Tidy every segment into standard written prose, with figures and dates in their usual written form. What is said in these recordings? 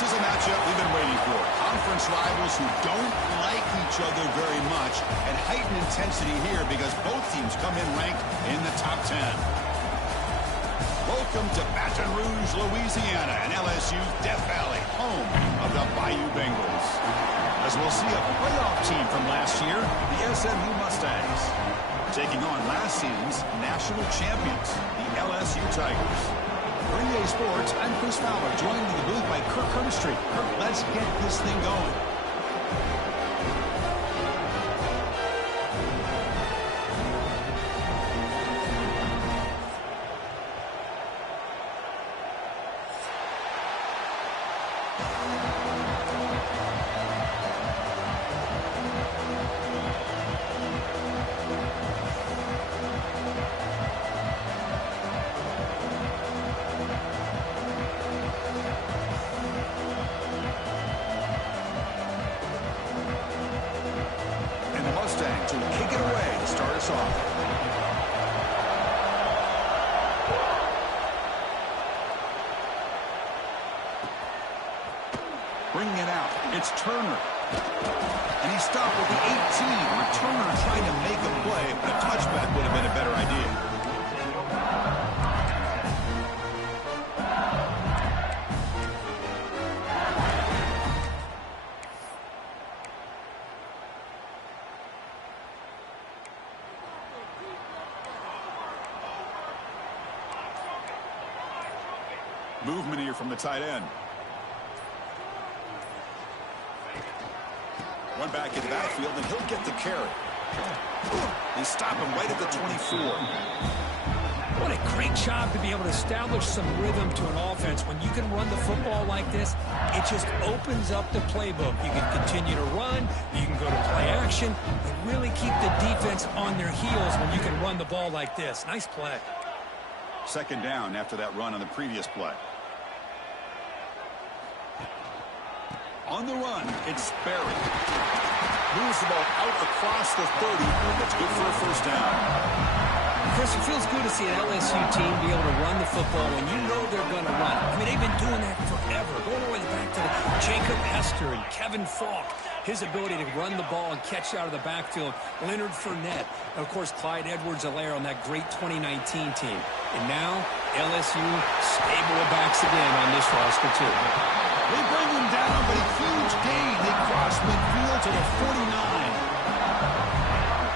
This is a matchup we've been waiting for. Conference rivals who don't like each other very much, and heightened intensity here because both teams come in ranked in the top 10. Welcome to Baton Rouge, Louisiana, and LSU's Death Valley, home of the Bayou Bengals. As we'll see a playoff team from last year, the SMU Mustangs, taking on last season's national champions, the LSU Tigers. For EA Sports, I'm Chris Fowler, joined in the booth by Kirk Herbstreit. Kirk, let's get this thing going. To kick it away to start us off. Bringing it out, it's Turner. And he stopped with the 18. Returner trying to make a play. A touchback would have been a better idea. Movement here from the tight end. One back in the backfield, and he'll get the carry. They stop him right at the 24. What a great job to be able to establish some rhythm to an offense. When you can run the football like this, it just opens up the playbook. You can continue to run. You can go to play action. You really keep the defense on their heels when you can run the ball like this. Nice play. Second down after that run on the previous play. On the run, it's Sperry. Moves the ball out across the 30. That's good for a first down. Chris, it feels good to see an LSU team be able to run the football when you know they're going to run. I mean, they've been doing that forever. Going all the way back to Jacob Hester and Kevin Falk. His ability to run the ball and catch out of the backfield. Leonard Fournette. And, of course, Clyde Edwards-Helaire on that great 2019 team. And now, LSU stable of backs again on this roster, too. They bring him down, but a huge gain. They cross midfield to the 49.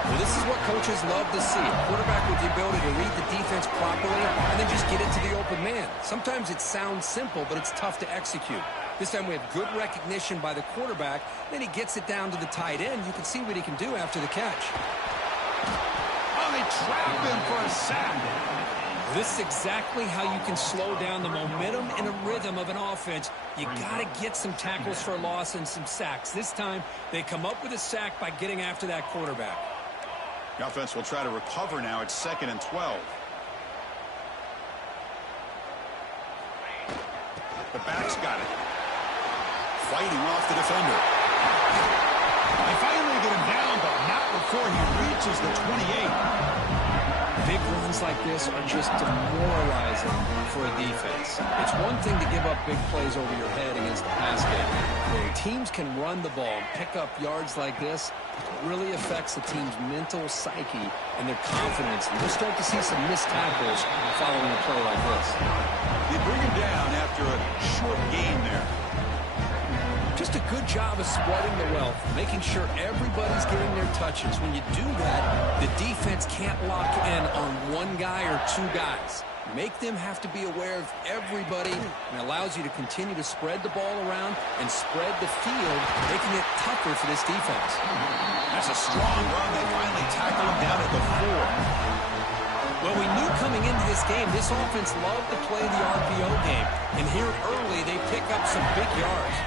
Well, this is what coaches love to see. A quarterback with the ability to read the defense properly and then just get it to the open man. Sometimes it sounds simple, but it's tough to execute. This time we have good recognition by the quarterback. Then he gets it down to the tight end. You can see what he can do after the catch. Oh, they trap him for a sack. This is exactly how you can slow down the momentum and a rhythm of an offense. You got to get some tackles for loss and some sacks. This time, they come up with a sack by getting after that quarterback. The offense will try to recover now. It's 2nd and 12. The back's got it. Fighting off the defender. They finally get him down, but not before he reaches the 28. Big runs like this are just demoralizing for a defense. It's one thing to give up big plays over your head against the pass game. When teams can run the ball and pick up yards like this, it really affects the team's mental psyche and their confidence. And you'll start to see some missed tackles following a play like this. They bring him down after a short gain there. Just a good job of spreading the wealth, making sure everybody's getting their touches. When you do that, the defense can't lock in on one guy or two guys. Make them have to be aware of everybody, and allows you to continue to spread the ball around and spread the field, making it tougher for this defense. That's a strong run. They finally tackle him down at the 4. Well, we knew coming into this game, this offense loved to play the RPO game. And here early, they pick up some big yards.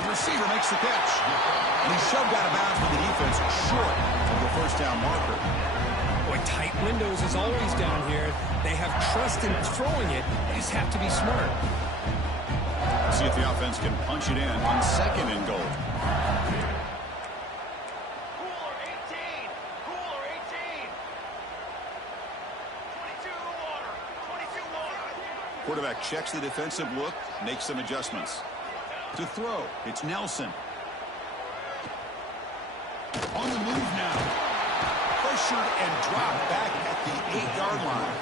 The receiver makes the catch. And he's shoved out of bounds with the defense short of the first down marker. Boy, tight windows is always down here. They have trust in throwing it. They just have to be smart. See if the offense can punch it in on 2nd and goal. Quarterback checks the defensive look, makes some adjustments. To throw, it's Nelson. On the move now. Pressured and dropped back at the 8-yard line.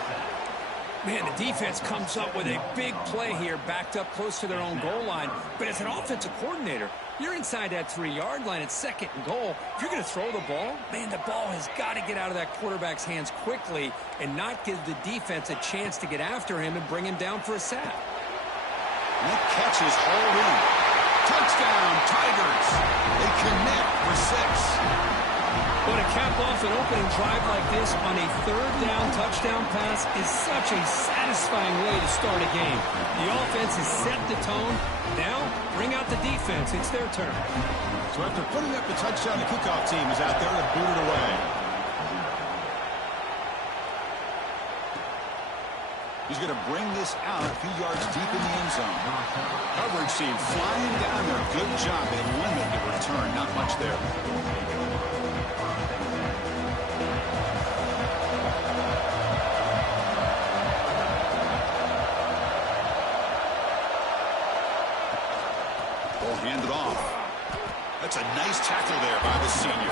Man, the defense comes up with a big play here, backed up close to their own goal line. But as an offensive coordinator, you're inside that 3-yard line at 2nd and goal. If you're going to throw the ball, man, the ball has got to get out of that quarterback's hands quickly and not give the defense a chance to get after him and bring him down for a sack. That catch is hauled in. Touchdown, Tigers. They connect for 6. But to cap off an opening drive like this on a 3rd down touchdown pass is such a satisfying way to start a game. The offense has set the tone. Now, bring out the defense. It's their turn. So after putting up the touchdown, the kickoff team is out there to boot it away. He's going to bring this out a few yards deep in the end zone. Coverage team flying down there. Good job. They limit the return. Not much there. Handed off. That's a nice tackle there by the senior.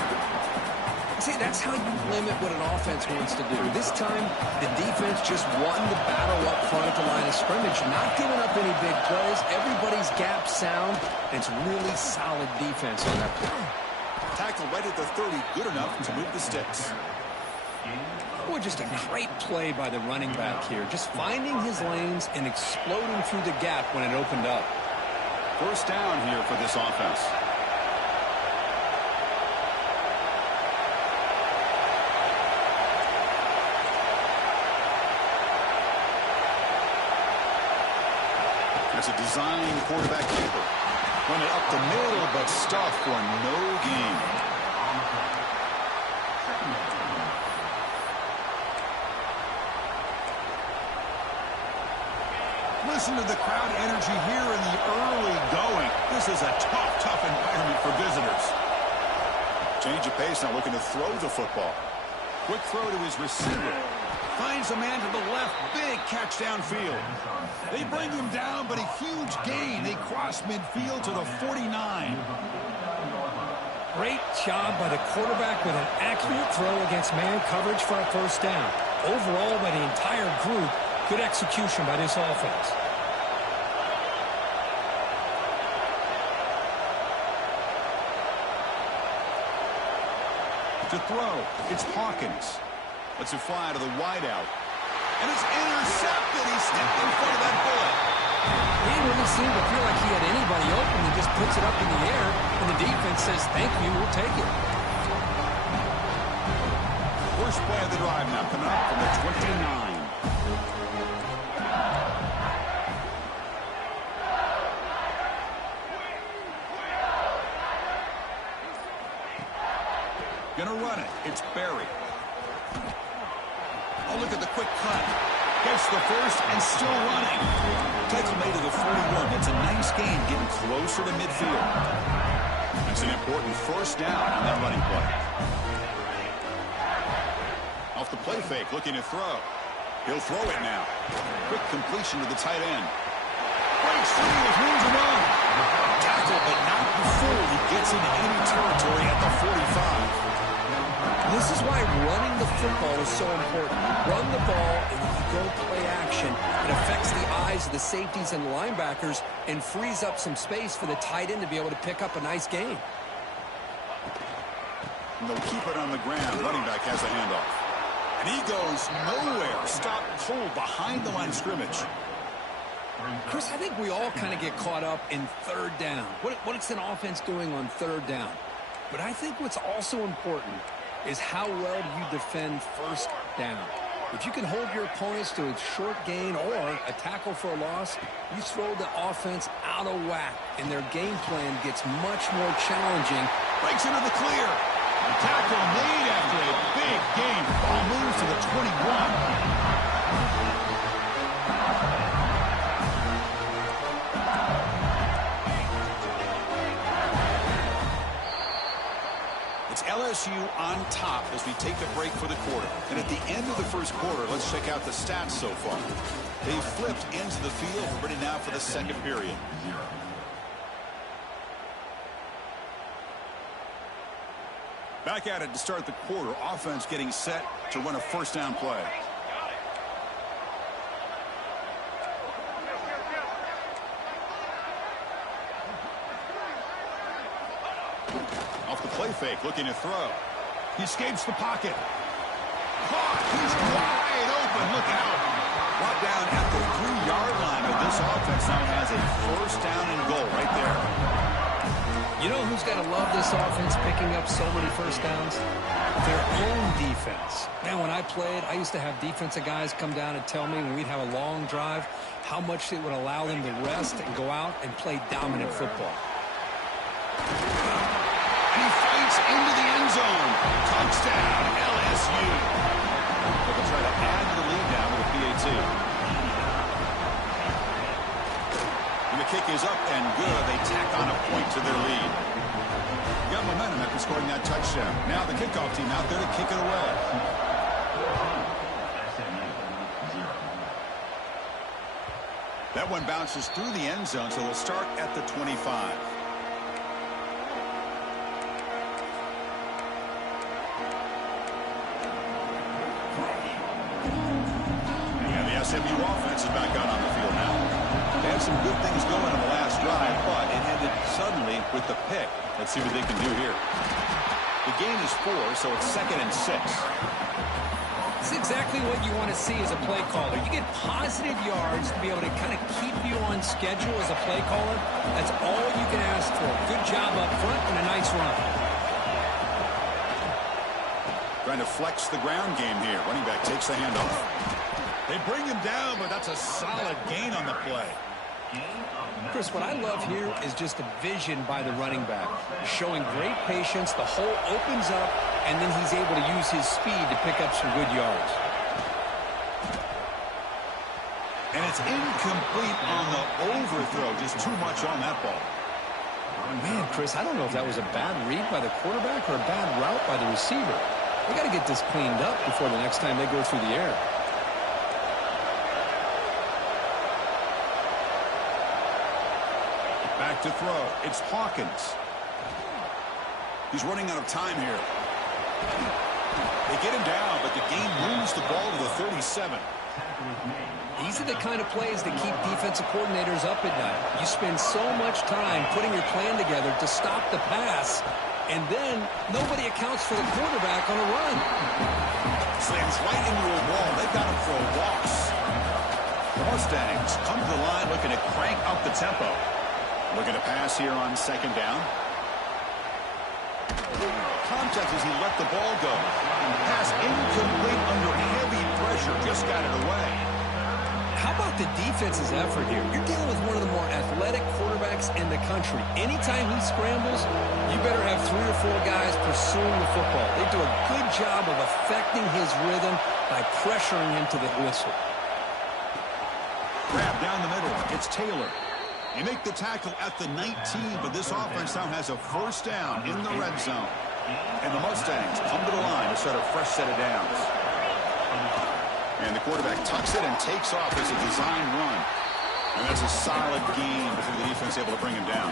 See, that's how you limit what an offense wants to do. This time, the defense just won the battle up front at the line of scrimmage, not giving up any big plays. Everybody's gap sound, and it's really solid defense on that play. Tackle right at the 30, good enough to move the sticks. Boy, just a great play by the running back here, just finding his lanes and exploding through the gap when it opened up. First down here for this offense. That's a design quarterback keeper. Run it up the middle, but stuffed for no gain. Listen to the crowd energy here in the early going. This is a tough environment for visitors. Change of pace, now looking to throw the football. Quick throw to his receiver. Finds a man to the left. Big catch downfield. They bring him down, but a huge gain. They cross midfield to the 49. Great job by the quarterback with an accurate throw against man coverage for a first down. Overall, by the entire group, good execution by this offense. To throw, it's Hawkins. Lets it fly to the wideout. And it's intercepted. He stepped in front of that bullet. He didn't really seem to feel like he had anybody open. He just puts it up in the air, and the defense says, thank you, we'll take it. First play of the drive now coming up from the 29. Gonna run it. It's Barry. Oh, look at the quick cut. Gets the first and still running. Tackle made to the 41. That's a nice gain, getting closer to midfield. That's an important first down on that running play. Off the play fake, looking to throw. He'll throw it now. Quick completion to the tight end. Breaks free with room to run. Tackle, but not before he gets into enemy territory at the 45. This is why running the football is so important. Run the ball, and if you go play action, it affects the eyes of the safeties and the linebackers and frees up some space for the tight end to be able to pick up a nice gain. And they'll keep it on the ground. Running back has a handoff. And he goes nowhere. Stop pulled behind the line of scrimmage. Chris, I think we all kind of get caught up in third down. What is an offense doing on third down? But I think what's also important is how well do you defend first down. If you can hold your opponents to a short gain or a tackle for a loss, you throw the offense out of whack, and their game plan gets much more challenging. Breaks into the clear. A tackle made after a big gain. Ball moves to the 21. LSU on top as we take a break for the quarter. And at the end of the first quarter, let's check out the stats so far. They flipped into the field, ready now for the second period. Back at it to start the quarter. Offense getting set to run a first down play. Off the play fake, looking to throw. He escapes the pocket. Caught. He's wide open. Look out. Brought down at the 3-yard line, but this offense now has a first down and goal right there. You know who's got to love this offense picking up so many first downs? Their own defense. Man, when I played, I used to have defensive guys come down and tell me when we'd have a long drive how much it would allow them to rest and go out and play dominant football. And he fights into the end zone. Touchdown, LSU. They'll try to add to the lead now with a PAT. And the kick is up and good. They tack on a point to their lead. Got momentum after scoring that touchdown. Now the kickoff team out there to kick it away. That one bounces through the end zone, so they'll start at the 25. SMU offense is back out on the field now. They had some good things going in the last drive, but it ended suddenly with the pick. Let's see what they can do here. The gain is 4, so it's 2nd and 6. This is exactly what you want to see as a play caller. You get positive yards to be able to kind of keep you on schedule as a play caller. That's all you can ask for. Good job up front and a nice run. Trying to flex the ground game here. Running back takes the handoff. They bring him down, but that's a solid gain on the play. Chris, what I love here is just the vision by the running back. Showing great patience, the hole opens up, and then he's able to use his speed to pick up some good yards. And it's incomplete on the overthrow. Just too much on that ball. Man, Chris, I don't know if that was a bad read by the quarterback or a bad route by the receiver. We got to get this cleaned up before the next time they go through the air. Back to throw. It's Hawkins. He's running out of time here. They get him down, but the game moves the ball to the 37. These are the kind of plays that keep defensive coordinators up at night. You spend so much time putting your plan together to stop the pass, and then nobody accounts for the quarterback on a run. Slams right into a wall. They've got him for a loss. The Mustangs come to the line looking to crank up the tempo. Looking to pass here on 2nd down. Contact as he let the ball go. Pass incomplete under heavy pressure. Just got it away. How about the defense's effort here? You're dealing with one of the more athletic quarterbacks in the country. Anytime he scrambles, you better have 3 or 4 guys pursuing the football. They do a good job of affecting his rhythm by pressuring him to the whistle. Grab down the middle. It's Taylor. They make the tackle at the 19, but this offense now has a first down in the red zone. And the Mustangs come to the line to start a fresh set of downs. And the quarterback tucks it and takes off as a design run. And that's a solid gain before the defense able to bring him down.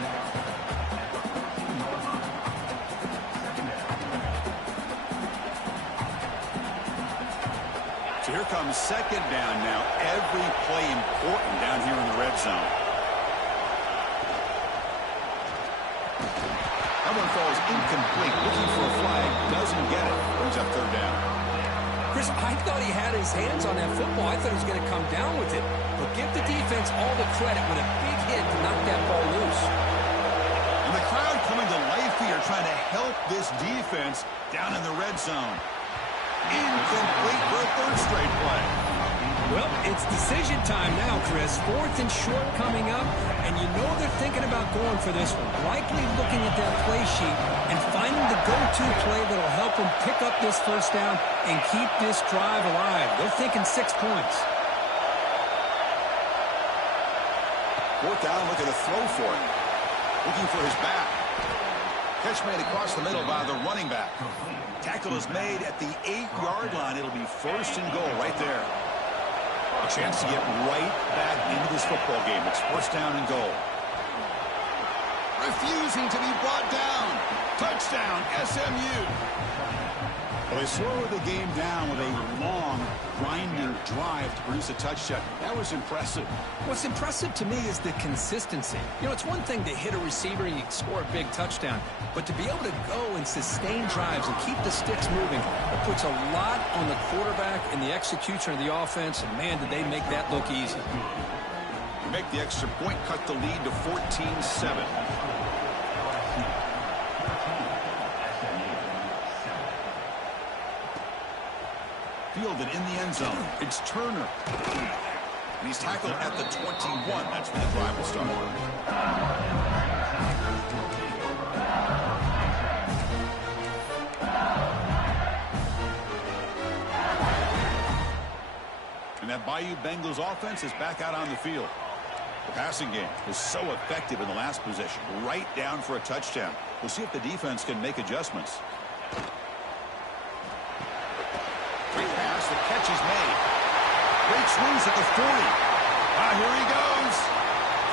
So here comes 2nd down now. Every play important down here in the red zone. That one falls incomplete. Looking for a flag. Doesn't get it. Brings up 3rd down. Chris, I thought he had his hands on that football. I thought he was going to come down with it. But give the defense all the credit with a big hit to knock that ball loose. And the crowd coming to life here, trying to help this defense down in the red zone. Incomplete for a 3rd straight play. Well, it's decision time now, Chris. 4th and short coming up, and you know they're thinking about going for this one. Likely looking at their play sheet and finding the go-to play that'll help them pick up this first down and keep this drive alive. They're thinking 6 points. 4th down, look at the throw for it. Looking for his back. Catch made across the middle by the running back. Tackle is made at the 8-yard line. It'll be first and goal right there. A chance to get right back into this football game. It's first down and goal. Refusing to be brought down. Touchdown, SMU. Well, they slowed the game down with a long, grinding drive to produce a touchdown. That was impressive. What's impressive to me is the consistency. You know, it's one thing to hit a receiver and you score a big touchdown, but to be able to go and sustain drives and keep the sticks moving, it puts a lot on the quarterback and the execution of the offense, and man, did they make that look easy. Make the extra point, cut the lead to 14-7. Fielded in the end zone. It's Turner. And he's tackled at the 21. That's when the drive will start. And that Bayou Bengals offense is back out on the field. The passing game was so effective in the last possession. Right down for a touchdown. We'll see if the defense can make adjustments. Great pass. The catch is made. Great swings at the 40. Here he goes.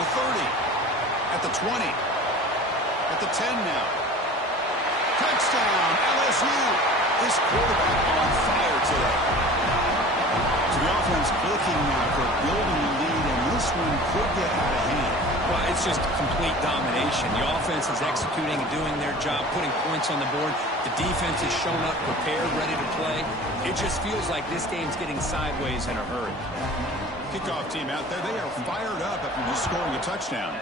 The 30. At the 20. At the 10 now. Touchdown, LSU. This quarterback on fire today. So the offense clicking now for building the lead, and this one could get out of hand. Well, it's just complete domination. The offense is executing and doing their job, putting points on the board. The defense has shown up, prepared, ready to play. It just feels like this game's getting sideways in a hurry. Kickoff team out there, they are fired up after just scoring a touchdown.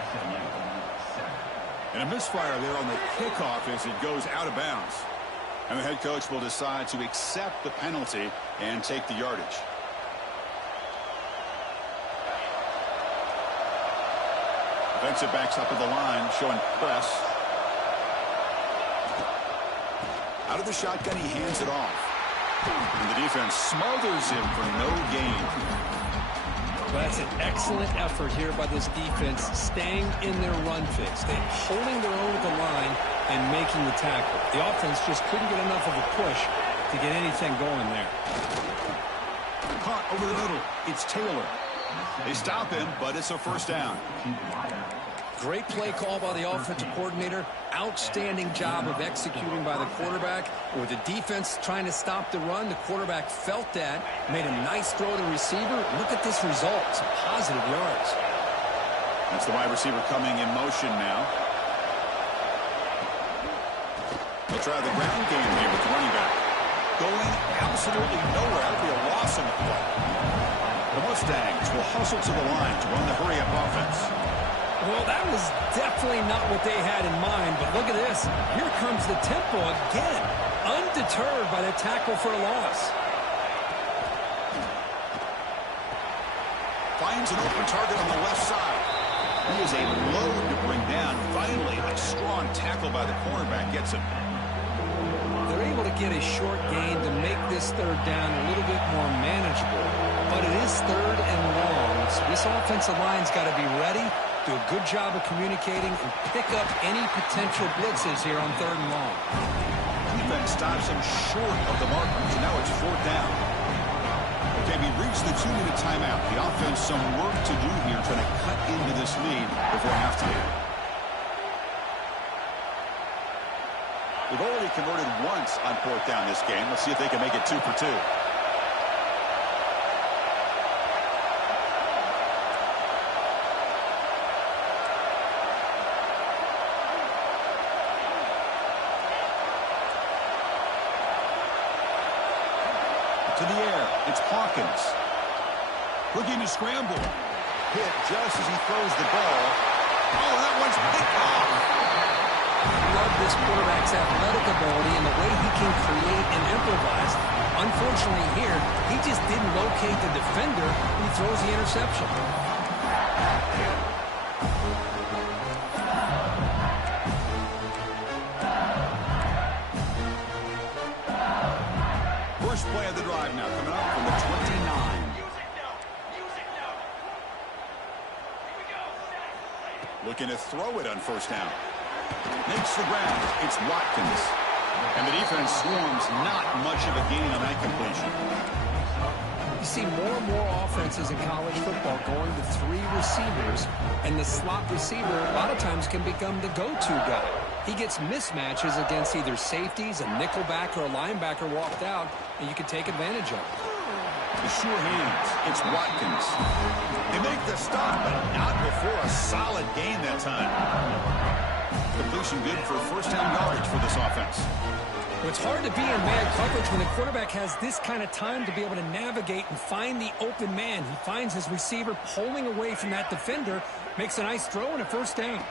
And a misfire there on the kickoff as it goes out of bounds. And the head coach will decide to accept the penalty and take the yardage. Defensive backs up at the line, showing press. Out of the shotgun, he hands it off. And the defense smothers him for no gain. Well, that's an excellent effort here by this defense, staying in their run fix. They're holding their own at the line and making the tackle. The offense just couldn't get enough of a push to get anything going there. Caught over the middle. It's Taylor. They stop him, but it's a first down. Great play call by the offensive coordinator. Outstanding job of executing by the quarterback. With the defense trying to stop the run, the quarterback felt that, made a nice throw to receiver. Look at this result. Some positive yards. That's the wide receiver coming in motion now. They'll try the ground game here with the running back. Going absolutely nowhere. That'll be a loss in the play. The Mustangs will hustle to the line to run the hurry-up offense. Well, that was definitely not what they had in mind, but look at this. Here comes the tempo again, undeterred by the tackle for a loss. Finds an open target on the left side. He is a load to bring down. Finally, a strong tackle by the cornerback gets him. They're able to get a short gain to make this third down a little bit more manageable, but it is third and long, so this offensive line's got to be ready, do a good job of communicating, and pick up any potential blitzes here on third and long. Defense stops him short of the markers, and now it's fourth down. Okay, we reached the 2-minute timeout. The offense some work to do here, trying to cut into this lead before halftime. We've already converted once on fourth down this game. Let's see if they can make it 2 for 2. To the air, it's Hawkins. Looking to scramble. Hit just as he throws the ball. Oh, that one's picked off. I love this quarterback's athletic ability and the way he can create and improvise. Unfortunately here, he just didn't locate the defender when he throws the interception. First play of the drive now, coming up from the 29. Looking to throw it on first down. Makes the grab. It's Watkins. And the defense swarms not much of a gain on that completion. You see more and more offenses in college football going to 3 receivers, and the slot receiver a lot of times can become the go-to guy. He gets mismatches against either safeties, a nickelback, or a linebacker walked out, and you can take advantage of it. The sure hands. It's Watkins. They make the stop, but not before a solid gain that time. Completion good for first down yardage for this offense. Well, it's hard to be in man coverage when the quarterback has this kind of time to be able to navigate and find the open man. He finds his receiver pulling away from that defender, makes a nice throw and a first down.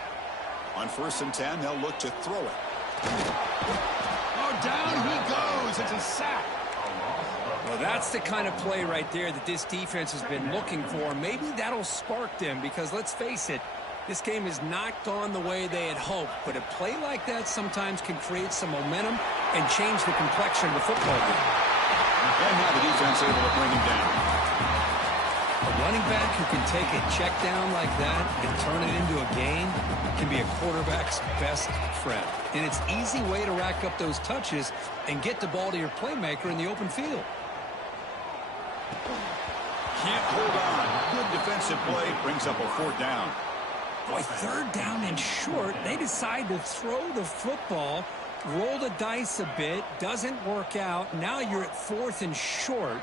On 1st and 10, they'll look to throw it. Oh, down he goes. It's a sack. Well, that's the kind of play right there that this defense has been looking for. Maybe that'll spark them because, let's face it, this game has not gone the way they had hoped. But a play like that sometimes can create some momentum and change the complexion of the football game. And now the defense able to bring him down. A running back who can take a check down like that and turn it into a gain can be a quarterback's best friend. And it's an easy way to rack up those touches and get the ball to your playmaker in the open field. Can't hold on. Good defensive play. Brings up a 4th down. Boy, 3rd down and short. They decide to throw the football, roll the dice a bit. Doesn't work out. Now you're at 4th and short.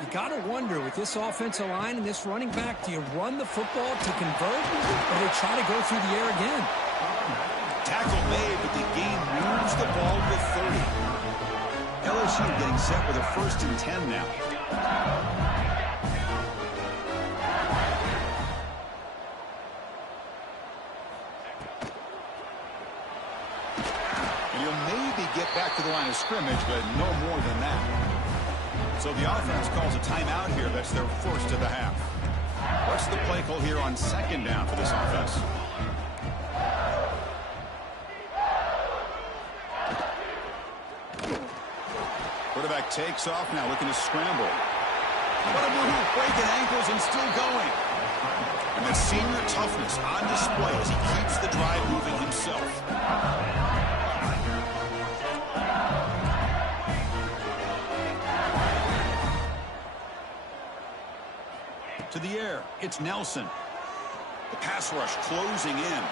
You got to wonder, with this offensive line and this running back, do you run the football to convert, or do you try to go through the air again? Tackle made, but the game moves the ball to 30. LSU getting set with a 1st and 10 now. And he'll maybe get back to the line of scrimmage, but no more than that. So the offense calls a timeout here. That's their first of the half. What's the play call here on 2nd down for this offense? Quarterback takes off now, looking to scramble. What a move, breaking ankles and still going. And the senior toughness on display as he keeps the drive moving himself. To the air, it's Nelson. The pass rush closing in.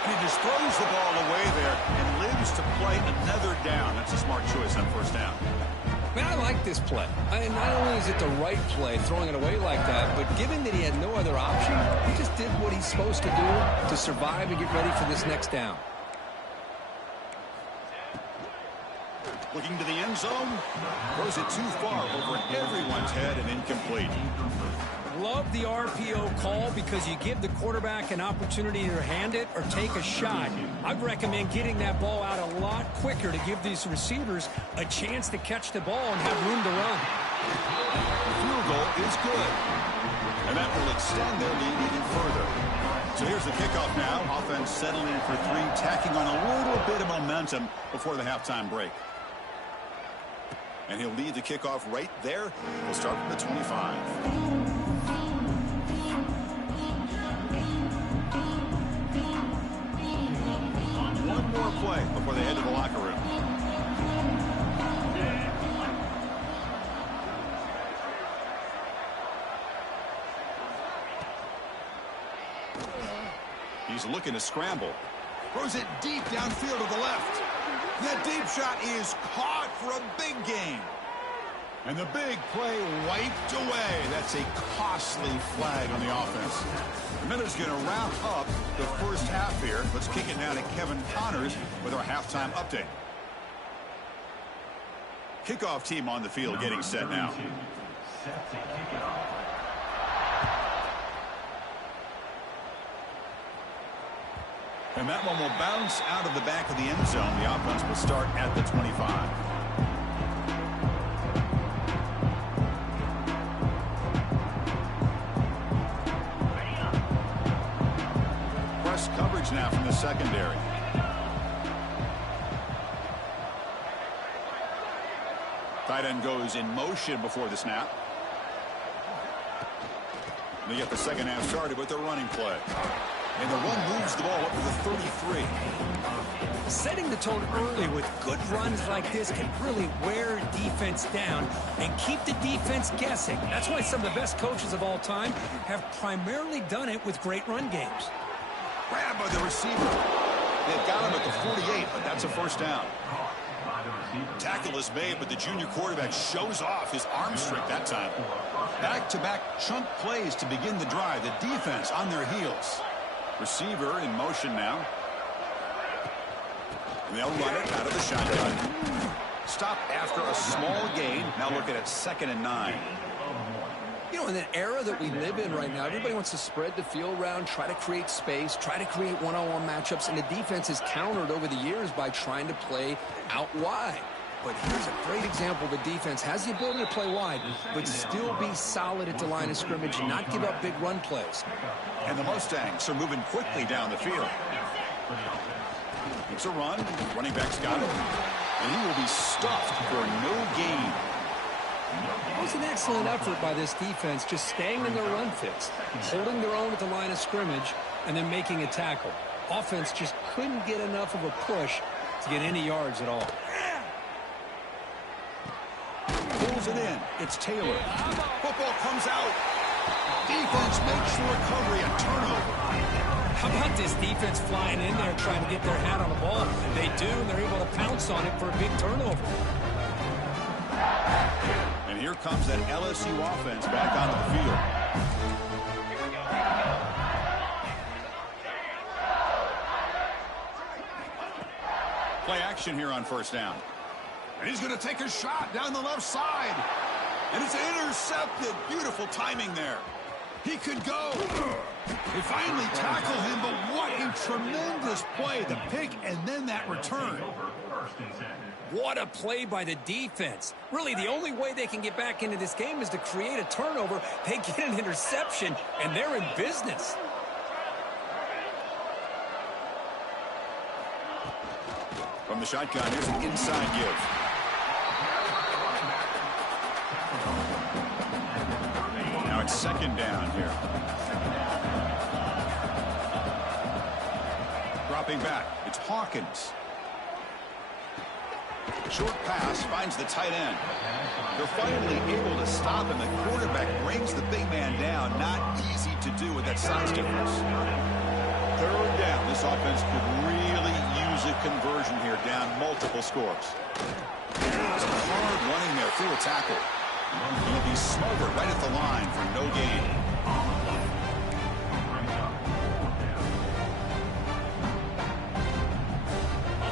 And he just throws the ball away there and lives to play another down. That's a smart choice on 1st down. Man, I like this play. Not only is it the right play, throwing it away like that, but given that he had no other option, he just did what he's supposed to do to survive and get ready for this next down. Looking to the end zone. Throws it too far over everyone's head and incomplete. Love the RPO call because you give the quarterback an opportunity to hand it or take a shot. I'd recommend getting that ball out a lot quicker to give these receivers a chance to catch the ball and have room to run. The field goal is good. And that will extend their lead even further. So here's the kickoff now. Offense settling in for 3, tacking on a little bit of momentum before the halftime break. And he'll lead the kickoff right there. We'll start from the 25. One more play before they head to the locker room. He's looking to scramble. Throws it deep downfield to the left. That deep shot is caught for a big gain. And the big play wiped away. That's a costly flag on the offense. The Miners going to wrap up the first half here. Let's kick it now to Kevin Connors with our halftime update. Kickoff team on the field getting set now. And that one will bounce out of the back of the end zone. The offense will start at the 25. Press coverage now from the secondary. Tight end goes in motion before the snap. They get the second half started with their running play. And the run moves the ball up to the 33. Setting the tone early with good runs like this can really wear defense down and keep the defense guessing. That's why some of the best coaches of all time have primarily done it with great run games. Grab by the receiver. They've got him at the 48, but that's a first down. Tackle is made, but the junior quarterback shows off his arm strength that time. Back-to-back chunk plays to begin the drive. The defense on their heels. Receiver in motion now. They'll run it out of the shotgun. Stop after a small gain. Now looking at 2nd and 9. You know, in an era that we live in right now, everybody wants to spread the field around, try to create space, try to create one-on-one matchups, and the defense is countered over the years by trying to play out wide. But here's a great example. The defense has the ability to play wide, but still be solid at the line of scrimmage and not give up big run plays. And the Mustangs are moving quickly down the field. It's a run. Running back's got it. And he will be stuffed for no gain. It was an excellent effort by this defense, just staying in their run fits, holding their own at the line of scrimmage, and then making a tackle. Offense just couldn't get enough of a push to get any yards at all. Pulls it in. It's Taylor. Football comes out. Defense makes the recovery a turnover. How about this defense flying in there trying to get their hat on the ball? They do, and they're able to pounce on it for a big turnover. And here comes that LSU offense back onto the field. Play action here on first down. And he's going to take a shot down the left side. And it's intercepted. Beautiful timing there. He could go. They finally tackle him, but what a tremendous play. The pick and then that return. What a play by the defense. Really, the only way they can get back into this game is to create a turnover. They get an interception, and they're in business. From the shotgun, here's an inside give. Now it's 2nd down here. Dropping back, it's Hawkins. Short pass finds the tight end. They're finally able to stop him. The quarterback brings the big man down. Not easy to do with that size difference. 3rd down. This offense could really use a conversion here, down multiple scores. It's hard running there through a tackle. He'll be smothered right at the line for no gain.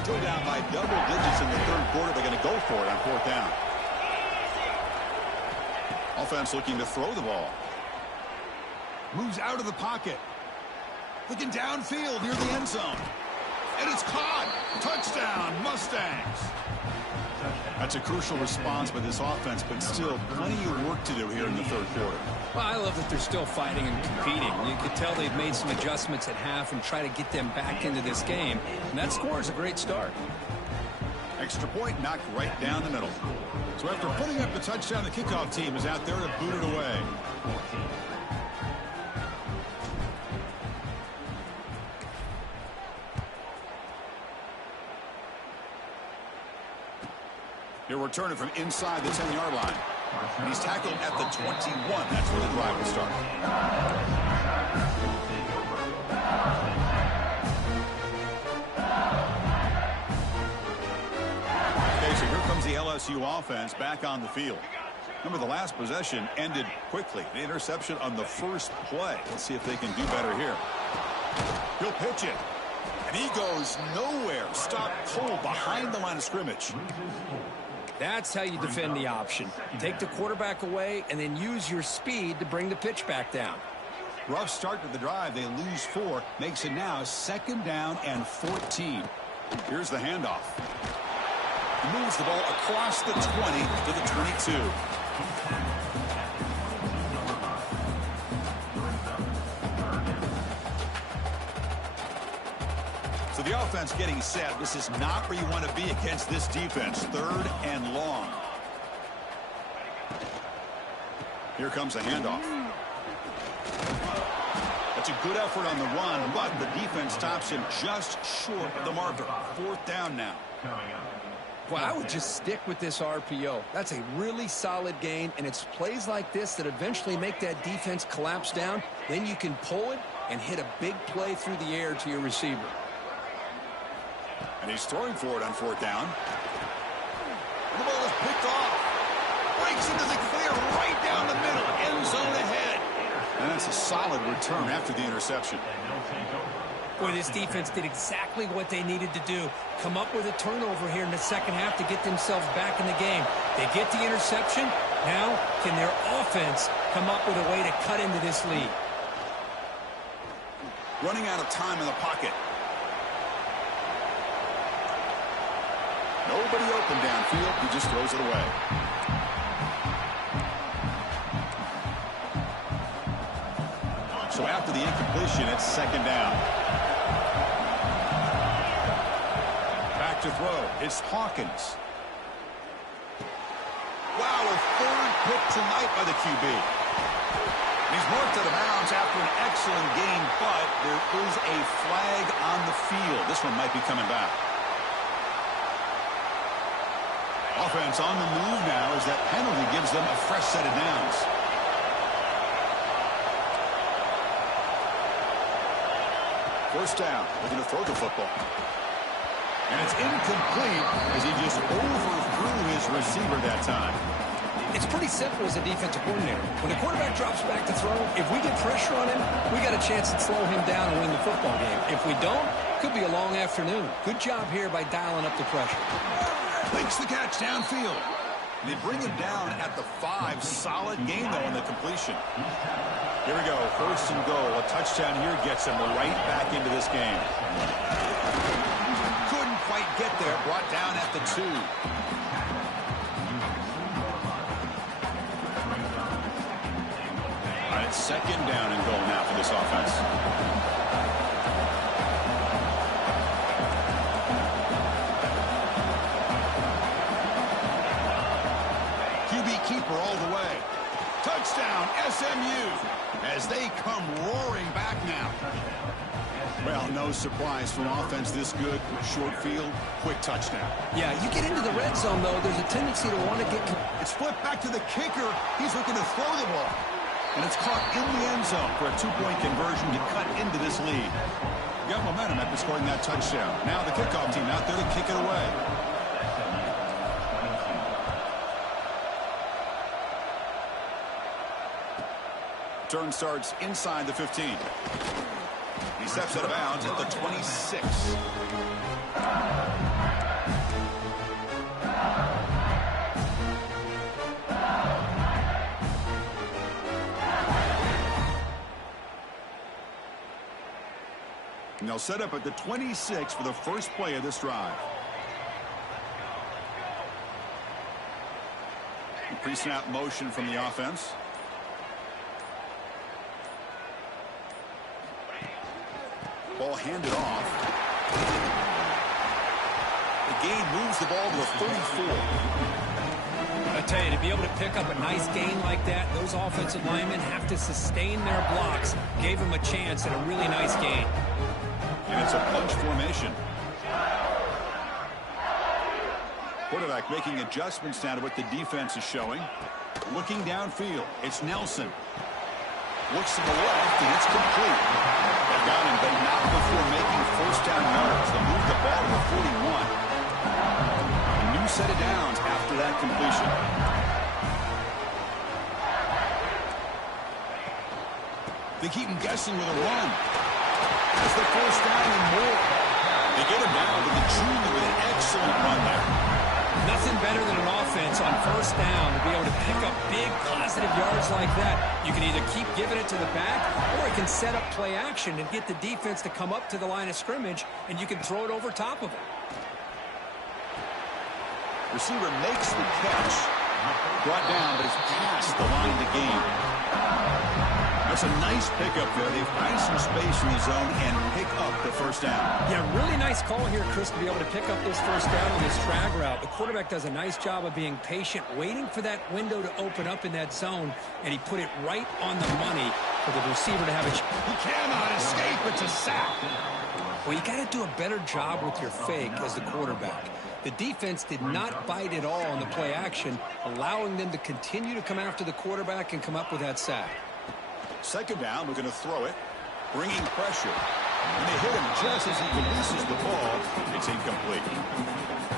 Go down by double digits in the 3rd quarter. They're going to go for it on 4th down. Offense looking to throw the ball. Moves out of the pocket. Looking downfield near the end zone. And it's caught. Touchdown, Mustangs. That's a crucial response by this offense, but still plenty of work to do here in the 3rd quarter. Well, I love that they're still fighting and competing. You can tell they've made some adjustments at half and try to get them back into this game. And that score is a great start. Extra point knocked right down the middle. So after putting up the touchdown, the kickoff team is out there to boot it away. He'll return it from inside the 10-yard line. And he's tackled at the 21. That's where the drive will start. Okay, so here comes the LSU offense back on the field. Remember, the last possession ended quickly. The interception on the first play. Let's see if they can do better here. He'll pitch it. And he goes nowhere. Stop cold behind the line of scrimmage. That's how you defend the option. Take the quarterback away and then use your speed to bring the pitch back down. Rough start to the drive. They lose 4. Makes it now 2nd down and 14. Here's the handoff. He moves the ball across the 20 to the 22. So the offense getting set. This is not where you want to be against this defense. 3rd and long. Here comes a handoff. It's a good effort on the run, but the defense stops him just short of the marker. 4th down now. Well, I would just stick with this RPO. That's a really solid gain, and it's plays like this that eventually make that defense collapse down. Then you can pull it and hit a big play through the air to your receiver. And he's throwing for it on 4th down. The ball is picked off. Breaks into the clear right down the middle. End zone ahead. And that's a solid return after the interception. Boy, this defense did exactly what they needed to do. Come up with a turnover here in the second half to get themselves back in the game. They get the interception. Now, can their offense come up with a way to cut into this lead? Running out of time in the pocket. Nobody open downfield. He just throws it away. So after the incompletion, it's 2nd down. Back to throw. It's Hawkins. Wow, a 3rd pick tonight by the QB. He's marked out of bounds after an excellent gain, but there is a flag on the field. This one might be coming back. Offense on the move now as that penalty gives them a fresh set of downs. First down, looking to throw the football. And it's incomplete as he just overthrew his receiver that time. It's pretty simple as a defensive coordinator. When the quarterback drops back to throw, if we get pressure on him, we got a chance to slow him down and win the football game. If we don't, could be a long afternoon. Good job here by dialing up the pressure. Makes the catch downfield. They bring him down at the 5. Solid gain, though, on the completion. Here we go. 1st and goal. A touchdown here gets him right back into this game. Couldn't quite get there. Brought down at the 2. All right, 2nd down and goal now for this offense. Keeper all the way. Touchdown, SMU, as they come roaring back now. Well, no surprise from offense this good. Short field, quick touchdown. Yeah, you get into the red zone, though, there's a tendency to want to get... It's flipped back to the kicker. He's looking to throw the ball. And it's caught in the end zone for a 2-point conversion to cut into this lead. Got momentum after scoring that touchdown. Now the kickoff team out there to kick it away. Turn starts inside the 15. He steps out of bounds at the 26. And they'll set up at the 26 for the first play of this drive. Pre-snap motion from the offense. Ball handed off. The gain moves the ball to the 34. I tell you, to be able to pick up a nice gain like that, those offensive linemen have to sustain their blocks. Gave them a chance at a really nice gain. And it's a bunch formation. Quarterback making adjustments now to what the defense is showing. Looking downfield. It's Nelson. Looks to the left, and it's complete. They've got him, but not before making 1st down yards. They move the ball to the 41. A new set of downs after that completion. They keep him guessing with a run. That's the 1st down and more. They get him down to the junior with an excellent run there. Nothing better than an offense on 1st down to be able to pick up big positive yards like that. You can either keep giving it to the back, or it can set up play action and get the defense to come up to the line of scrimmage, and you can throw it over top of it. Receiver makes the catch. Brought down, but it's past the line to gain. That's a nice pickup there. They find some space in the zone and pick up the first down. Yeah, really nice call here, Chris, to be able to pick up this first down with this drag route. The quarterback does a nice job of being patient, waiting for that window to open up in that zone, and he put it right on the money for the receiver to have it. He cannot escape. It's a sack. Well, you got to do a better job with your fake as the quarterback. The defense did not bite at all on the play action, allowing them to continue to come after the quarterback and come up with that sack. Second down, we're going to throw it, bringing pressure. And they hit him just as he releases the ball. It's incomplete.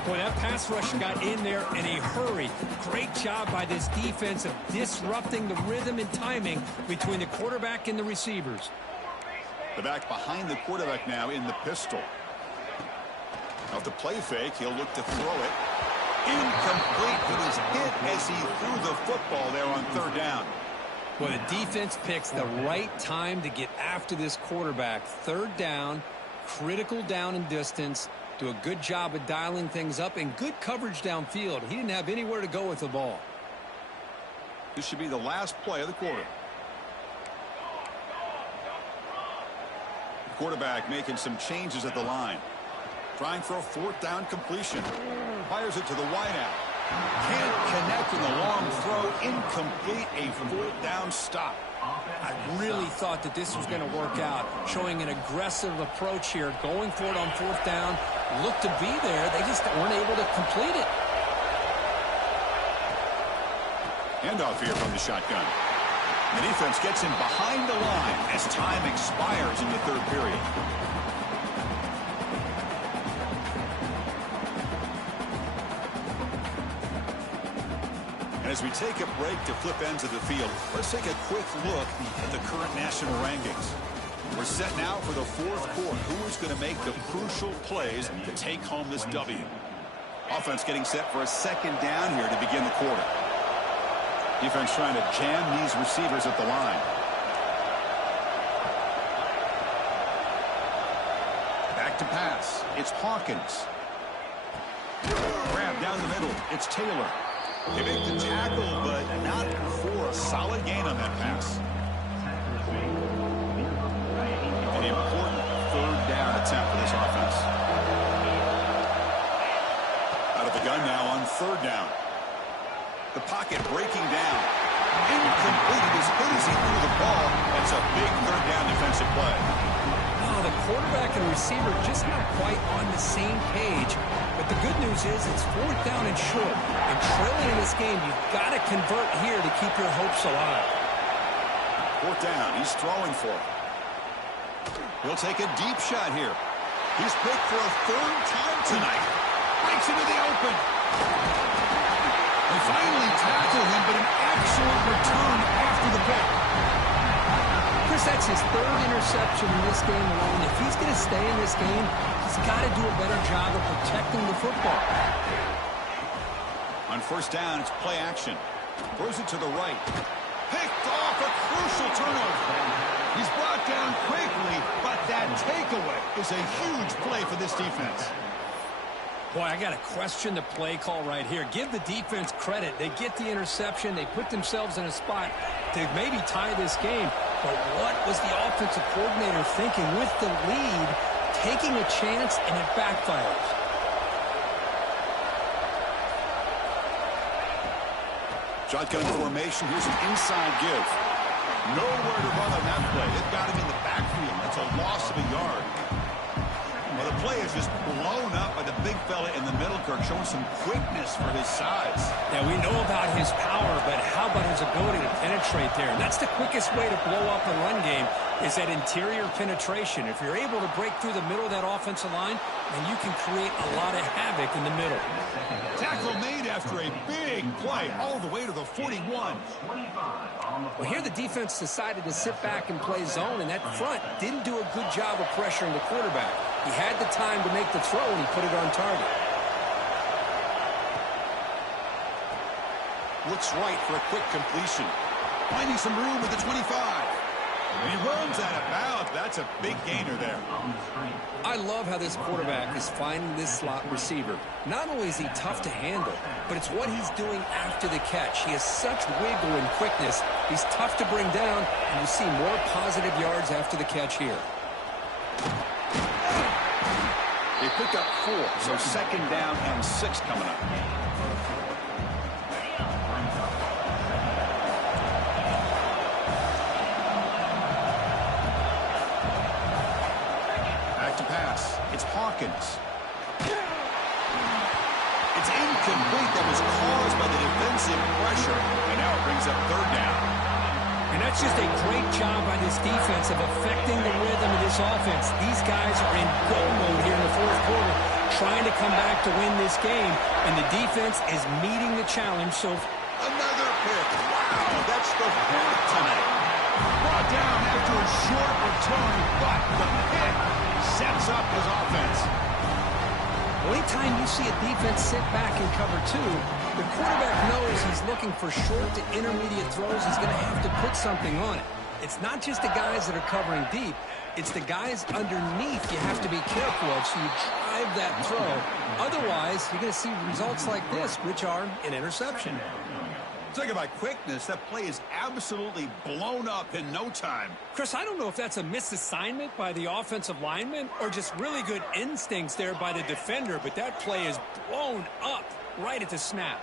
Boy, that pass rush got in there in a hurry. Great job by this defense of disrupting the rhythm and timing between the quarterback and the receivers. The back behind the quarterback now in the pistol. Off the play fake, he'll look to throw it. Incomplete. He was hit as he threw the football there on third down. Well, the defense picks the right time to get after this quarterback. Third down, critical down and distance. Do a good job of dialing things up and good coverage downfield. He didn't have anywhere to go with the ball. This should be the last play of the quarter. The quarterback making some changes at the line. Trying for a fourth down completion. Fires it to the wideout. Can't connect in the long throw. Incomplete. A fourth down stop. I really thought that this was going to work out. Showing an aggressive approach here. Going for it on fourth down. Looked to be there. They just weren't able to complete it. Handoff here from the shotgun. The defense gets him behind the line as time expires in the third period. As we take a break to flip ends of the field, let's take a quick look at the current national rankings. We're set now for the fourth quarter. Who is going to make the crucial plays to take home this W? Offense getting set for a second down here to begin the quarter. Defense trying to jam these receivers at the line. Back to pass. It's Hawkins. Grab down the middle. It's Taylor. They make the tackle, but not for a solid gain on that pass. An important third down attempt for this offense. Out of the gun now on third down. The pocket breaking down. Incomplete. It was hit as he threw the ball. That's a big third down defensive play. Oh, the quarterback and receiver just not quite on the same page. But the good news is it's fourth down and short. And trailing in this game, you've got to convert here to keep your hopes alive. Fourth down. He's throwing for it. He'll take a deep shot here. He's picked for a third time tonight. Breaks into the open. They finally tackle him, but an excellent return after the pick. Chris, that's his third interception in this game alone. If he's going to stay in this game, he's got to do a better job of protecting the football. On first down, it's play action. Throws it to the right. Picked off, a crucial turnover. He's brought down quickly, but that takeaway is a huge play for this defense. Boy, I got to question the play call right here. Give the defense credit. They get the interception. They put themselves in a spot to maybe tie this game. But what was the offensive coordinator thinking with the lead, taking a chance, and it backfires? Shotgun formation. Here's an inside give. Nowhere to run on that play. They've got him in the backfield. That's a loss of a yard. Well, the play is just blown up by the big fella in the middle, Kirk, showing some quickness for his size. Yeah, we know about his power, but how about his ability to penetrate there? And that's the quickest way to blow up a run game is that interior penetration. If you're able to break through the middle of that offensive line, then you can create a lot of havoc in the middle. Tackle made after a big play all the way to the 41. Well, here the defense decided to sit back and play zone, and that front didn't do a good job of pressuring the quarterback. He had the time to make the throw, and he put it on target. Looks right for a quick completion. Finding some room at the 25. And he runs out of bounds. That's a big gainer there. I love how this quarterback is finding this slot receiver. Not only is he tough to handle, but it's what he's doing after the catch. He has such wiggle and quickness. He's tough to bring down, and you see more positive yards after the catch here. They pick up 4, so second down and 6 coming up. Back to pass. It's Hawkins. It's incomplete. That was caused by the defensive pressure. And now it brings up third down. And that's just a great job by this defense of affecting the rhythm of this offense. These guys are in go mode here in the fourth quarter, trying to come back to win this game, and the defense is meeting the challenge. So another pick. Wow, that's the 4th tonight. Brought down after a short return, but the pick sets up his offense. Anytime you see a defense sit back and cover 2, the quarterback knows he's looking for short to intermediate throws. He's going to have to put something on it. It's not just the guys that are covering deep. It's the guys underneath you have to be careful of, so you drive that throw. Otherwise, you're going to see results like this, which are an interception. Talking about quickness, that play is absolutely blown up in no time. Chris, I don't know if that's a misassignment by the offensive lineman or just really good instincts there by the defender, but that play is blown up right at the snap.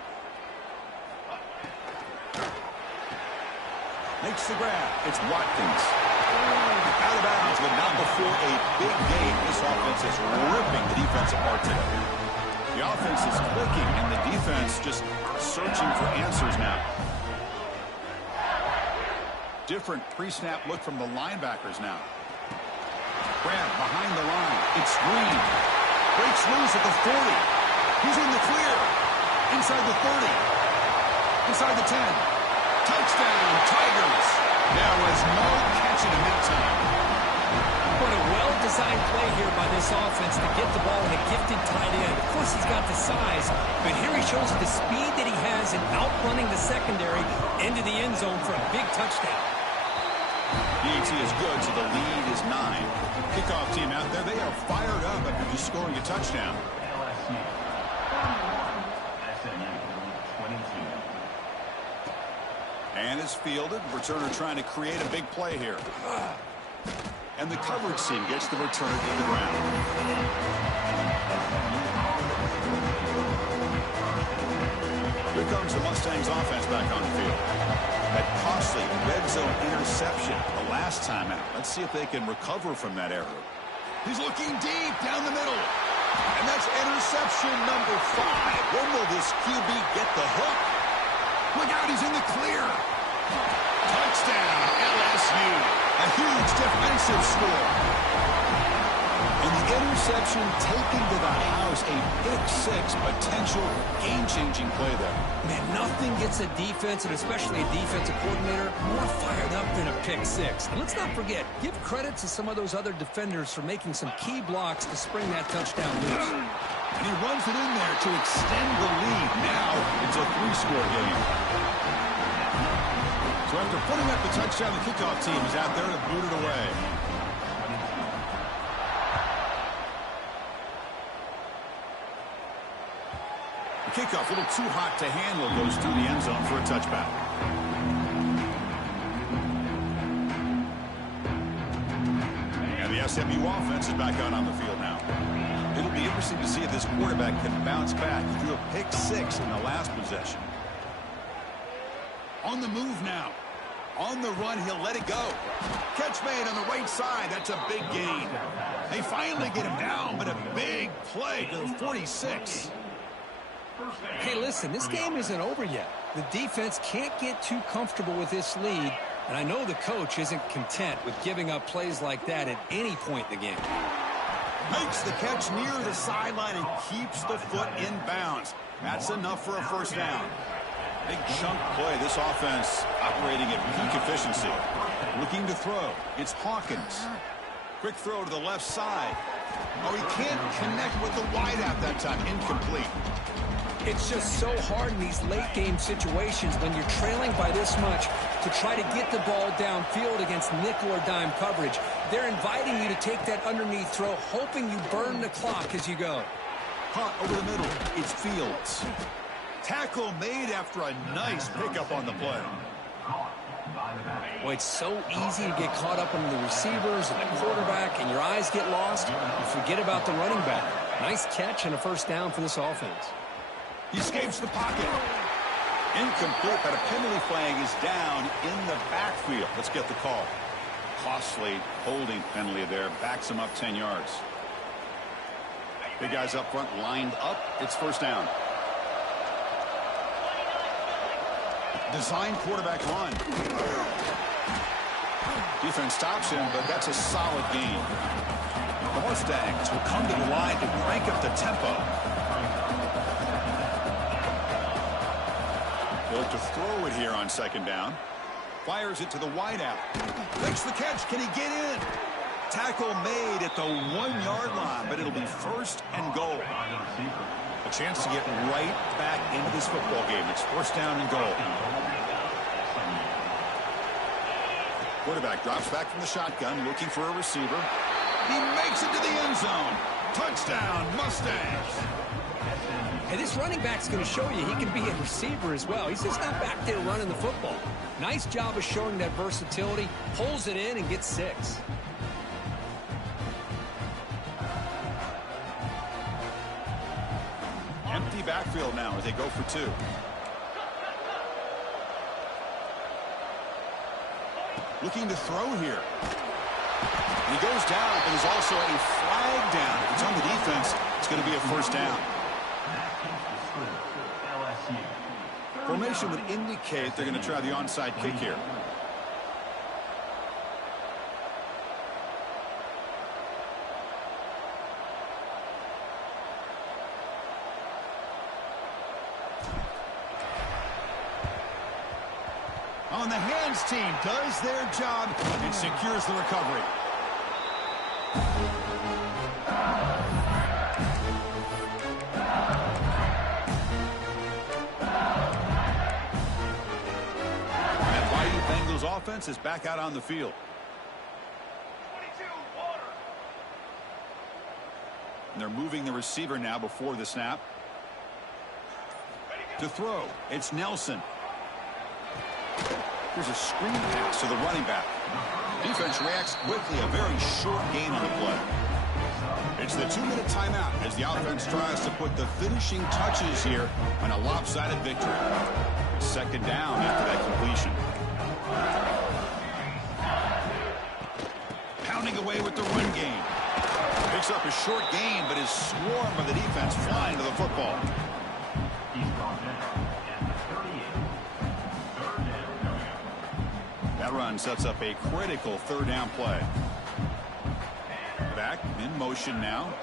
Makes the grab. It's Watkins. Out of bounds, but not before a big game. This offense is ripping the defense apart today. The offense is clicking, and the defense just searching for answers now. Different pre-snap look from the linebackers now. Grab behind the line. It's Green. Breaks loose at the 40. He's in the clear. Inside the 30. Inside the 10. Touchdown, Tigers. There was no catching him that time. What a well-designed play here by this offense to get the ball in a gifted tight end. Of course, he's got the size, but here he shows the speed that he has in outrunning the secondary into the end zone for a big touchdown. DT is good, so the lead is 9. Kickoff team out there, they are fired up after just scoring a touchdown. And it's fielded. Returner trying to create a big play here. And the coverage team gets the returner to the ground. Here comes the Mustangs offense back on the field. That costly red zone interception the last time out. Let's see if they can recover from that error. He's looking deep down the middle. And that's interception number 5. When will this QB get the hook? Look out, he's in the clear. Touchdown, LSU. A huge defensive score. And the interception taken to the house, a big 6 potential game-changing play there. Man, nothing gets a defense, and especially a defensive coordinator, more fired up than a pick 6. And let's not forget, give credit to some of those other defenders for making some key blocks to spring that touchdown loose. And he runs it in there to extend the lead. Now it's a 3-score game. So after putting up the touchdown, the kickoff team is out there to boot it away. The kickoff, a little too hot to handle, goes through the end zone for a touchback. And the SMU offense is back out on the field now. It'll be interesting to see if this quarterback can bounce back. He threw a pick 6 in the last possession. On the move now. On the run, he'll let it go. Catch made on the right side. That's a big gain. They finally get him down, but a big play to the 46. Hey, listen, this game isn't over yet. The defense can't get too comfortable with this lead, and I know the coach isn't content with giving up plays like that at any point in the game. Makes the catch near the sideline and keeps the foot in bounds. That's enough for a first down. Big chunk play. This offense operating at peak efficiency. Looking to throw. It's Hawkins. Quick throw to the left side. Oh, he can't connect with the wideout that time. Incomplete. It's just so hard in these late-game situations when you're trailing by this much to try to get the ball downfield against nickel or dime coverage. They're inviting you to take that underneath throw, hoping you burn the clock as you go. Caught over the middle. It's Fields. Tackle made after a nice pickup on the play. Well, it's so easy to get caught up in the receivers and the quarterback, and your eyes get lost. You forget about the running back. Nice catch and a first down for this offense. He escapes the pocket. Incomplete, but a penalty flag is down in the backfield. Let's get the call. Costly holding penalty there. Backs him up 10 yards. Big guys up front lined up. It's first down. Design quarterback run. Defense stops him, but that's a solid gain. The Mustangs will come to the line to crank up the tempo. They'll look to throw it here on second down. Fires it to the wideout. Makes the catch. Can he get in? Tackle made at the 1-yard line, but it'll be first and goal. A chance to get right back into this football game. It's first down and goal. Quarterback drops back from the shotgun, looking for a receiver. He makes it to the end zone. Touchdown, Mustangs. And this running back's going to show you he can be a receiver as well. He's just not back there running the football. Nice job of showing that versatility. Pulls it in and gets 6. Empty backfield now as they go for 2. Looking to throw here. And he goes down, but there's also a flag down. If it's on the defense, it's going to be a first down. Formation would indicate they're going to try the onside kick here. On the hands team does their job and secures the recovery. And Bayou Bengals offense is back out on the field. And they're moving the receiver now before the snap. To throw, it's Nelson. Here's a screen pass to the running back. Defense reacts quickly. A very short gain on the play. It's the 2-minute timeout as the offense tries to put the finishing touches here on a lopsided victory. Second down after that completion. Pounding away with the run game. Picks up a short gain, but is swarmed by the defense flying to the football. That run sets up a critical third down play. Back in motion now.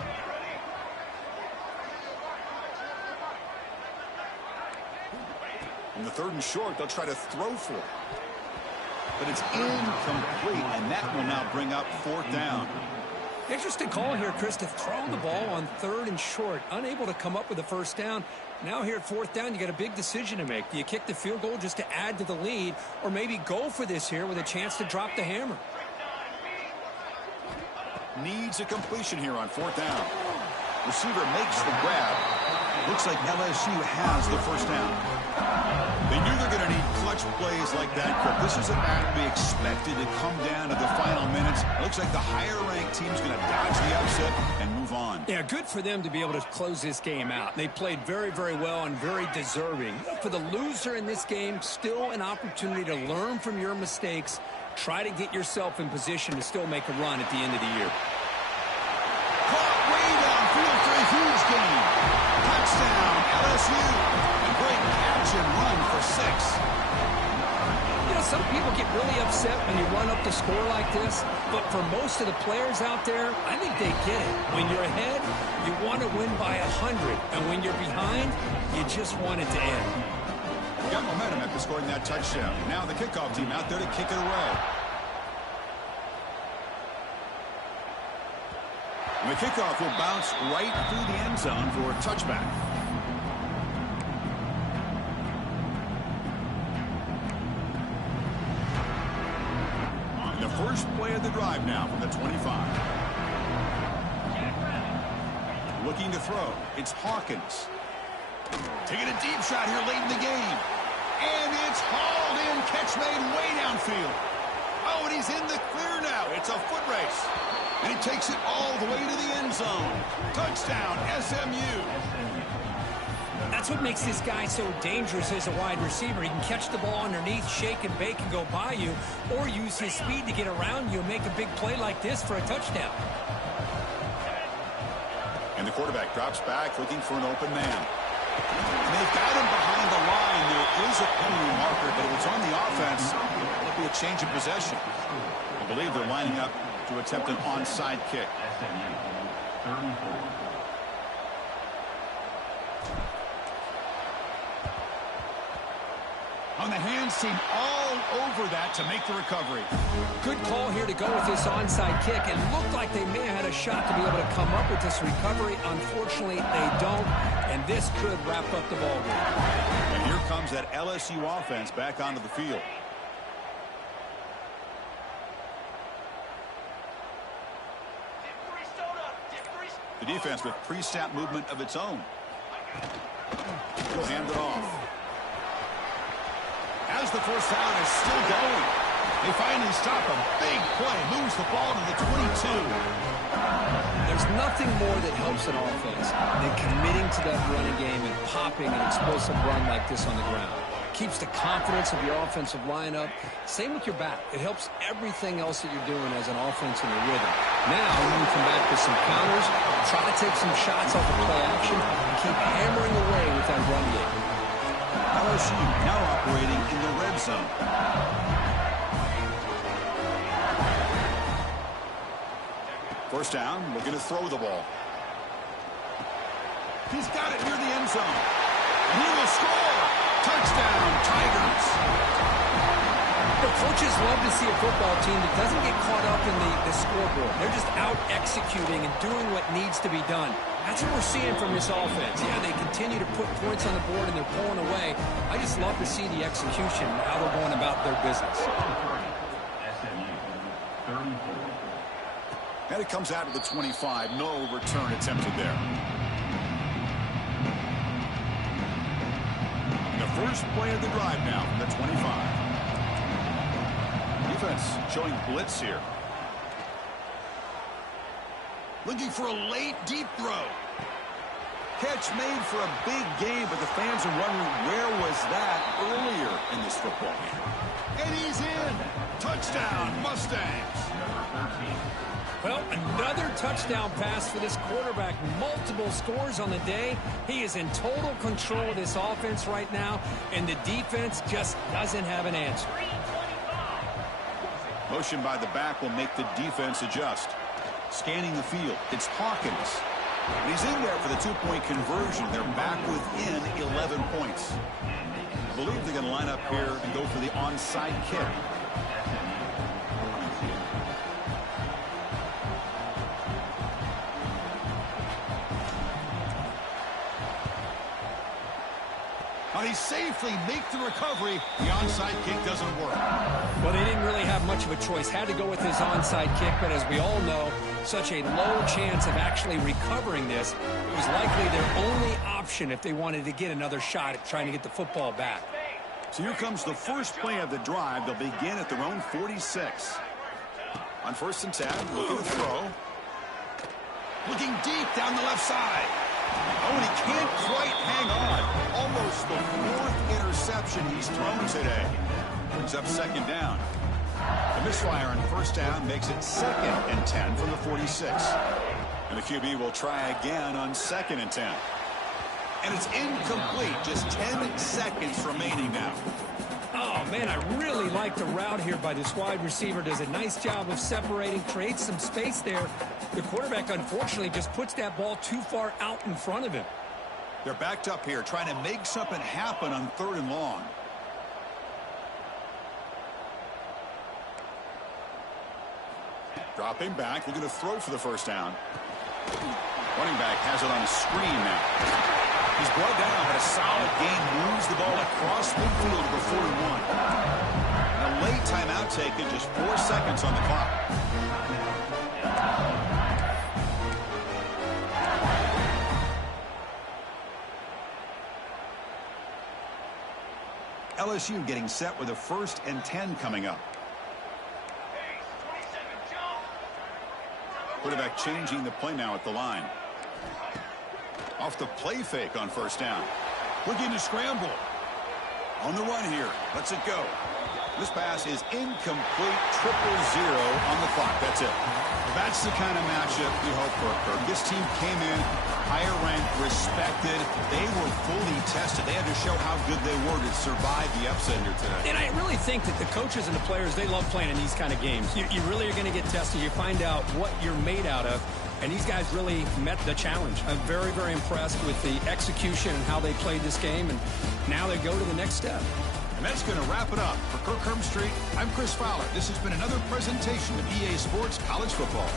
In the 3rd and short, they'll try to throw for it. But it's incomplete, and that will now bring up 4th down. Interesting call here, Chris, to throw the ball on 3rd and short. Unable to come up with a first down. Now here at 4th down, you got a big decision to make. Do you kick the field goal just to add to the lead, or maybe go for this here with a chance to drop the hammer? Needs a completion here on 4th down. Receiver makes the grab. Looks like LSU has the first down. They knew they're going to need clutch plays like that, Kirk. This is a match to be expected to come down to the final minutes. It looks like the higher-ranked team's going to dodge the upset and move on. Yeah, good for them to be able to close this game out. They played very, very well and very deserving. For the loser in this game, still an opportunity to learn from your mistakes. Try to get yourself in position to still make a run at the end of the year. Caught way downfield for a huge gain. Touchdown, LSU. A great catch and run for 6. You know, some people get really upset when you run up the score like this, but for most of the players out there, I think they get it. When you're ahead, you want to win by 100, and when you're behind, you just want it to end. Got momentum after scoring that touchdown. Now the kickoff team out there to kick it away. And the kickoff will bounce right through the end zone for a touchback. The first play of the drive now from the 25. Looking to throw. It's Hawkins. Taking a deep shot here late in the game. And it's hauled in. Catch made way downfield. Oh, and he's in the clear now. It's a foot race. And he takes it all the way to the end zone. Touchdown, SMU. That's what makes this guy so dangerous as a wide receiver. He can catch the ball underneath, shake and bake and go by you, or use his speed to get around you and make a big play like this for a touchdown. And the quarterback drops back looking for an open man. And they've got him behind the line. There is a penalty marker, but if it's on the offense, it'll be a change of possession. I believe they're lining up to attempt an onside kick. On the hands team all over that to make the recovery. Good call here to go with this onside kick. It looked like they may have had a shot to be able to come up with this recovery. Unfortunately, they don't, and this could wrap up the ball game. And here comes that LSU offense back onto the field. The defense with pre-snap movement of its own. He'll hand it off. As the first down is still going. They finally stop a big play. Moves the ball to the 22. There's nothing more that helps an offense than committing to that running game and popping an explosive run like this on the ground. Keeps the confidence of your offensive lineup. Same with your back. It helps everything else that you're doing as an offense in your rhythm. Now you can come back with some counters, try to take some shots off of play action, and keep hammering away with that run game. LSU now operating in the red zone. First down, looking to throw the ball. He's got it near the end zone. And he will score. Touchdown, Tigers. The coaches love to see a football team that doesn't get caught up in the scoreboard. They're just out executing and doing what needs to be done. That's what we're seeing from this offense. Yeah, they continue to put points on the board and they're pulling away. I just love to see the execution, how they're going about their business. And it comes out to the 25. No return attempted there. The first play of the drive now from the 25. Defense showing blitz here. Looking for a late, deep throw. Catch made for a big game, but the fans are wondering where was that earlier in this football game. And he's in. Touchdown, Mustangs. Well, another touchdown pass for this quarterback. Multiple scores on the day. He is in total control of this offense right now, and the defense just doesn't have an answer. Motion by the back will make the defense adjust. Scanning the field, it's Hawkins. And he's in there for the two-point conversion. They're back within 11 points. I believe they're going to line up here and go for the onside kick. He safely make the recovery. The onside kick doesn't work. Well, they didn't really have much of a choice. Had to go with his onside kick, but as we all know, such a low chance of actually recovering this. It was likely their only option if they wanted to get another shot at trying to get the football back. So here comes the first play of the drive. They'll begin at their own 46. On 1st and 10, looking to throw. Looking deep down the left side. Oh, and he can't quite hang on. Almost the 4th interception he's thrown today. Brings up 2nd down. The misfire on 1st down makes it 2nd and 10 from the 46. And the QB will try again on 2nd and 10. And it's incomplete. Just 10 seconds remaining now. Oh, man, I really like the route here by this wide receiver. Does a nice job of separating, creates some space there. The quarterback, unfortunately, just puts that ball too far out in front of him. They're backed up here, trying to make something happen on 3rd and long. Dropping back, looking to throw for the 1st down. Running back has it on a screen now. He's brought down, but a solid gain moves the ball across midfield to the 41. And a late timeout taken, just 4 seconds on the clock. LSU getting set with a 1st and 10 coming up. Quarterback changing the play now at the line. Off the play fake on 1st down. Looking to scramble. On the run here. Lets it go. This pass is incomplete. 0-0 on the clock. That's it. That's the kind of matchup we hope for, Kirk. This team came in higher ranked, respected. They were fully tested. They had to show how good they were to survive the upset here today. And I really think that the coaches and the players, they love playing in these kind of games. You really are going to get tested. You find out what you're made out of. And these guys really met the challenge. I'm very, very impressed with the execution and how they played this game. And now they go to the next step. And that's going to wrap it up. For Kirk Herbstreit, I'm Chris Fowler. This has been another presentation of EA Sports College Football.